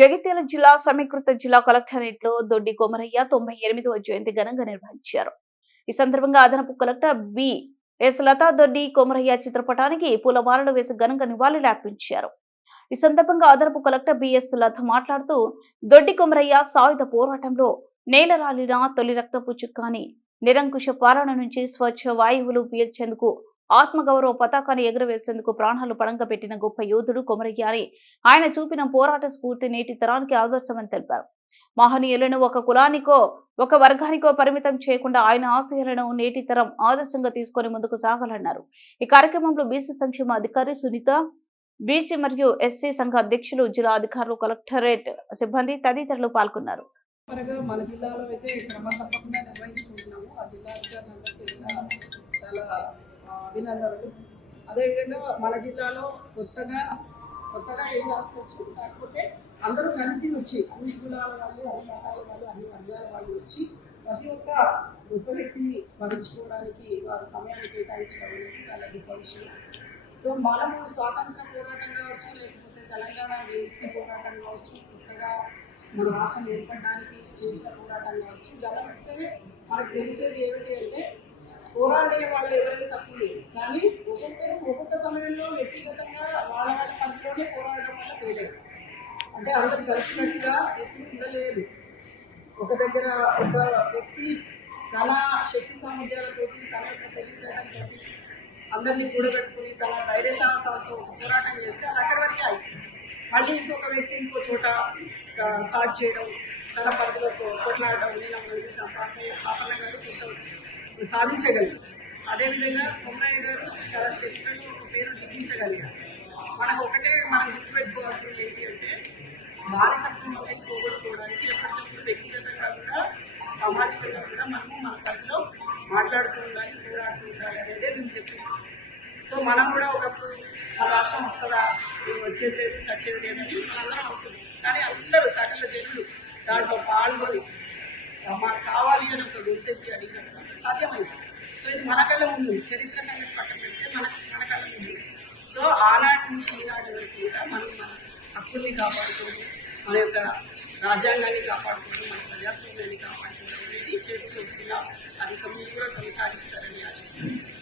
జగిత్యాల జిల్లా సమీకృత జిల్లా కలెక్టరేట్లో దొడ్డి కొమరయ్య తొంభై ఎనిమిదవ జయంతి ఘనంగా నిర్వహించారు. ఈ సందర్భంగా అదనపు collector B S Latha Doddi Komaraiah చిత్రపటానికి పూలమాలలు వేసి ఘనంగా నివాళులు అర్పించారు. ఈ సందర్భంగా అదనపు కలెక్టర్ బిఎస్ లత మాట్లాడుతూ దొడ్డి కొమరయ్య సాయుధ పోరాటంలో నేల రాలిన తొలి రక్తపు చుక్కాని నిరంకుశ పాలన నుంచి స్వచ్ఛ వాయువులు పీల్చేందుకు ఆత్మగౌరవ పతాకాన్ని ఎగురవేసేందుకు ప్రాణాలు పడంగా పెట్టిన గొప్ప యోధుడు కొమరయ్య అని ఆయన చూపిన పోరాట స్ఫూర్తి నేటి తరానికి ఆదర్శమని తెలిపారు. మహనీయులను ఒక కులానికో ఒక వర్గానికో పరిమితం చేయకుండా ఆయన ఆశయాలను నేటి తరం ఆదర్శంగా తీసుకొని ముందుకు సాగాలన్నారు. ఈ కార్యక్రమంలో బీసీ సంక్షేమ అధికారి సునీత బీసీ మరియు ఎస్సీ సంఘ అధ్యక్షులు జిల్లా అధికారులు కలెక్టరేట్ సిబ్బంది తదితరులు పాల్గొన్నారు. మన జిల్లాలో అయితే క్రమం తప్పకుండా నిర్వహించుకుంటున్నాము. ఆ జిల్లా అధికారులందరికీ చాలా అభినందనలు అదేవిధంగా మన జిల్లాలో కొత్తగా కొత్తగా ఏం రాసుకోవచ్చు కాకపోతే అందరూ కలిసి వచ్చి అన్ని కులాల వాళ్ళు అన్ని మతాల వాళ్ళు అన్ని వర్గాల వాళ్ళు వచ్చి ప్రతి ఒక్క గొప్ప వ్యక్తిని స్మరించుకోవడానికి వారి సమయాన్ని కేటాయించడం అనేది చాలా గొప్ప విషయం. సో మనము స్వాతంత్ర పోరాటం కావచ్చు లేకపోతే తెలంగాణ వ్యక్తి పోరాటం కావచ్చు కొత్తగా మన రాష్ట్రం ఏర్పడడానికి చేసిన పోరాటం కావచ్చు గమనిస్తే మనకు తెలిసేది ఏమిటి అంటే పోరాడే వాళ్ళు ఎవరైనా తక్కువ లేదు కానీ ఒక్కొక్కరు ఒక్కొక్క సమయంలో వ్యక్తిగతంగా వాళ్ళ వాళ్ళ మధ్యలోనే పోరాడడం వల్ల పోలేదు అంటే అందరు కలిసినట్టుగా ఎప్పుడు ఉండలేదు ఒక దగ్గర ఒక వ్యక్తి తన శక్తి సామర్థ్యాలతో తన యొక్క తెలివితేటలతో అందరినీ కూడబెట్టుకుని తన ధైర్య సాహసాలతో పోరాటం చేస్తే అది అక్కడి వరకే అయి మళ్ళీ ఇంకొక వ్యక్తి ఇంకో చోట స్టార్ట్ చేయడం తన పరిధిలో కొ- కొట్లాడడం నేను అక్కడ చూసాను పాపయ్య గారు కొంచెం సాధించగలిగారు అదేవిధంగా కొమ్మయ్య గారు చాలా చరిత్రలో ఒక పేరు లిఖించగలిగారు మనకు ఒకటే మనం గుర్తుపెట్టుకోవాల్సింది ఏంటి అంటే బానిసత్వం అనేది పోగొట్టుకోవడానికి ఎప్పటికప్పుడు వ్యక్తిగతంగా కూడా సామాజికంగా కూడా మనము మన కథలో మాట్లాడుతూ ఉండాలి పోరాడుతూ ఉండాలి అనేది నేను చెప్తున్నాను సో మనం కూడా ఒకప్పుడు మన రాష్ట్రం వస్తుందా వచ్చేది లేదు సచ్చేది లేదని మనందరం అవుతుంది కానీ అందరూ సకల జనులు దాంట్లో పాల్గొని మాకు కావాలి అని ఒక గుర్తించి అడిగినప్పుడు సాధ్యమైంది. సో ఇది మన కళ్ళ ముందు చరిత్ర కన్నా పక్కన పెడితే మన మన కళ్ళ ముందు. సో ఆనాటి నుంచి ఈనాటి వరకు కూడా మనం మన హక్కుల్ని కాపాడుకోవడం మన యొక్క రాజ్యాంగాన్ని కాపాడుకోవడం మన ప్రజాస్వామ్యాన్ని కాపాడుకోవడం అనేది చేస్తూ వస్తున్నాం అది తొమ్మిది కూడా కొనసాగిస్తారని ఆశిస్తున్నాను.